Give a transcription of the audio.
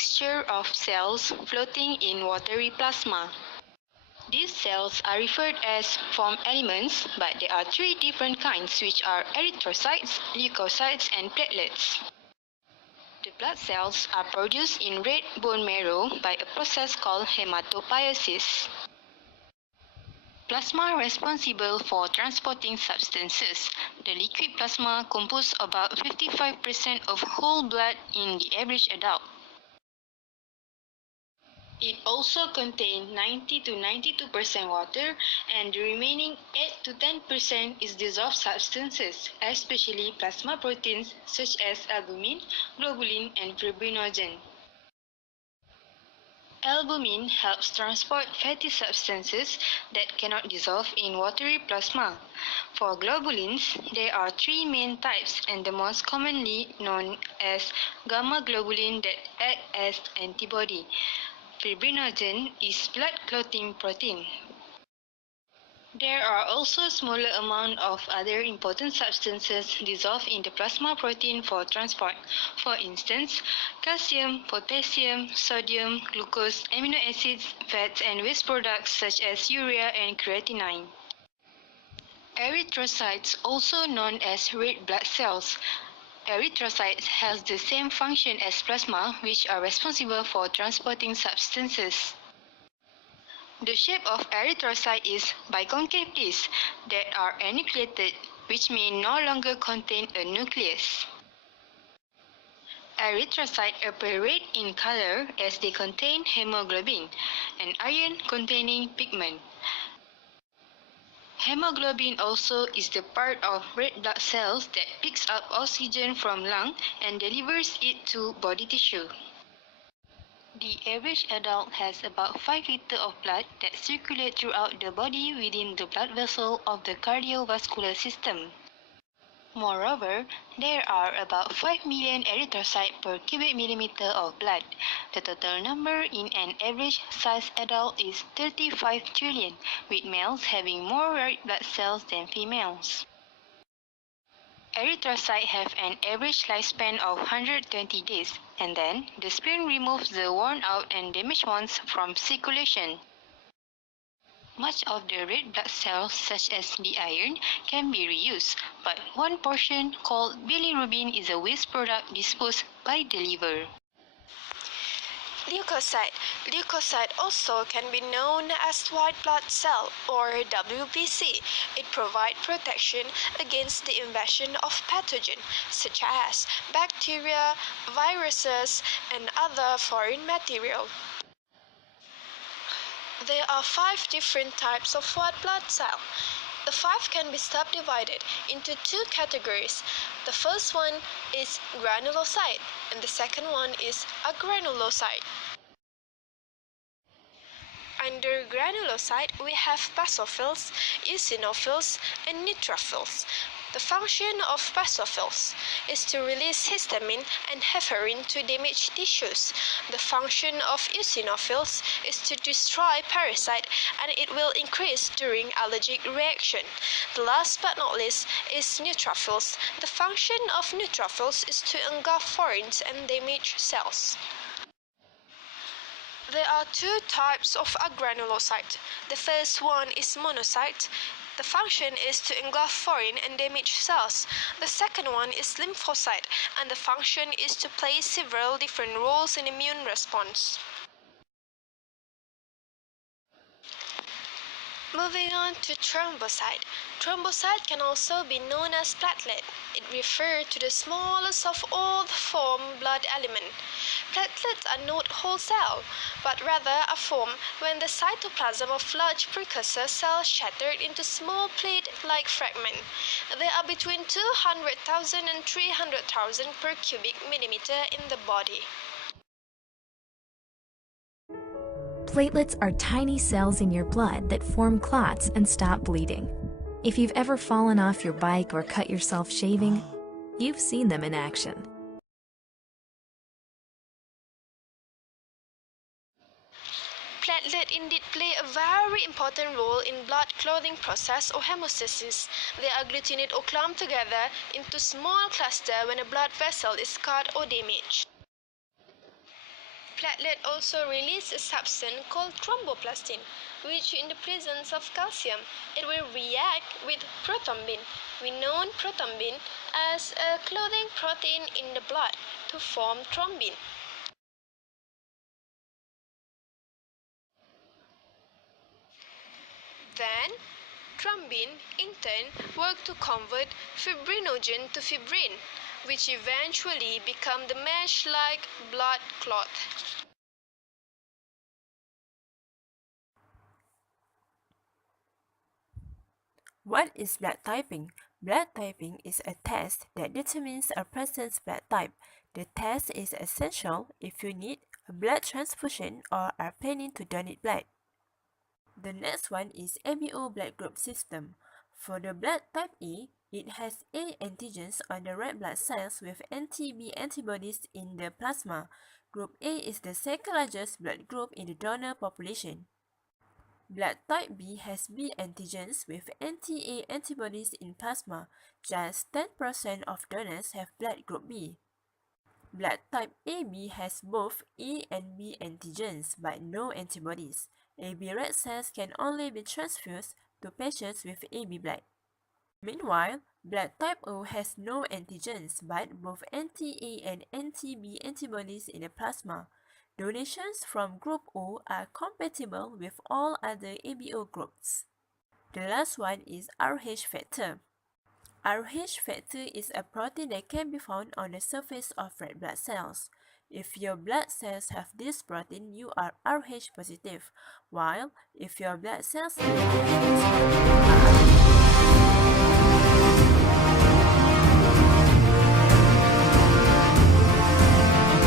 mixture of cells floating in watery plasma. These cells are referred as foam elements, but there are three different kinds, which are erythrocytes, leukocytes, and platelets. The blood cells are produced in red bone marrow by a process called hematopoiesis. Plasma responsible for transporting substances. The liquid plasma composes about 55% of whole blood in the average adult. It also contains 90 to 92% water, and the remaining 8 to 10% is dissolved substances, especially plasma proteins such as albumin, globulin, and fibrinogen. Albumin helps transport fatty substances that cannot dissolve in watery plasma. For globulins, there are three main types, and the most commonly known as gamma globulin that act as antibody. Fibrinogen is blood clotting protein. There are also a smaller amount of other important substances dissolved in the plasma protein for transport. For instance, calcium, potassium, sodium, glucose, amino acids, fats, and waste products such as urea and creatinine. Erythrocytes, also known as red blood cells. Erythrocytes has the same function as plasma, which are responsible for transporting substances. The shape of erythrocyte is biconcave discs that are enucleated, which may no longer contain a nucleus. Erythrocytes appear red in color as they contain hemoglobin, an iron-containing pigment. Hemoglobin also is the part of red blood cells that picks up oxygen from lung and delivers it to body tissue. The average adult has about 5 liters of blood that circulate throughout the body within the blood vessel of the cardiovascular system. Moreover, there are about 5 million erythrocytes per cubic millimeter of blood. The total number in an average-sized adult is 35 trillion, with males having more red blood cells than females. Erythrocytes have an average lifespan of 120 days, and then the spleen removes the worn-out and damaged ones from circulation. Much of the red blood cells, such as the iron, can be reused, but one portion, called bilirubin, is a waste product disposed by the liver. Leukocyte. Leukocyte also can be known as white blood cell or WBC. It provides protection against the invasion of pathogens such as bacteria, viruses, and other foreign material. There are 5 different types of white blood cell. The 5 can be subdivided into 2 categories. The first one is granulocyte, and the second one is agranulocyte. Under granulocyte, we have basophils, eosinophils, and neutrophils. The function of basophils is to release histamine and heparin to damaged tissues. The function of eosinophils is to destroy parasites, and it will increase during allergic reaction. The last but not least is neutrophils. The function of neutrophils is to engulf foreign and damaged cells. There are 2 types of agranulocyte. The first one is monocyte. The function is to engulf foreign and damaged cells. The second one is lymphocyte, and the function is to play several different roles in immune response. Moving on to thrombocyte. Thrombocyte can also be known as platelet. It refers to the smallest of all the formed blood elements. Platelets are not whole cells, but rather are formed when the cytoplasm of large precursor cells shattered into small plate-like fragments. There are between 200,000 and 300,000 per cubic millimeter in the body. Platelets are tiny cells in your blood that form clots and stop bleeding. If you've ever fallen off your bike or cut yourself shaving, you've seen them in action. Platelets indeed play a very important role in blood clotting process or hemostasis. They agglutinate or clump together into small clusters when a blood vessel is cut or damaged. Platelet also release a substance called thromboplastin, which in the presence of calcium, it will react with prothrombin. We know prothrombin as a clothing protein in the blood to form thrombin. Then, thrombin in turn work to convert fibrinogen to fibrin, which eventually become the mesh-like blood clot. What is blood typing? Blood typing is a test that determines a person's blood type. The test is essential if you need a blood transfusion or are planning to donate blood. The next one is ABO blood group system. For the blood type A, it has A antigens on the red blood cells with anti-B antibodies in the plasma. Group A is the second largest blood group in the donor population. Blood type B has B antigens with anti-A antibodies in plasma. Just 10% of donors have blood group B. Blood type AB has both A and B antigens but no antibodies. AB red cells can only be transfused to patients with AB blood. Meanwhile, blood type O has no antigens but both anti-A and anti-B antibodies in the plasma. Donations from group O are compatible with all other ABO groups. The last one is Rh factor. Rh factor is a protein that can be found on the surface of red blood cells. If your blood cells have this protein, you are Rh positive, while if your blood cells have this protein, you are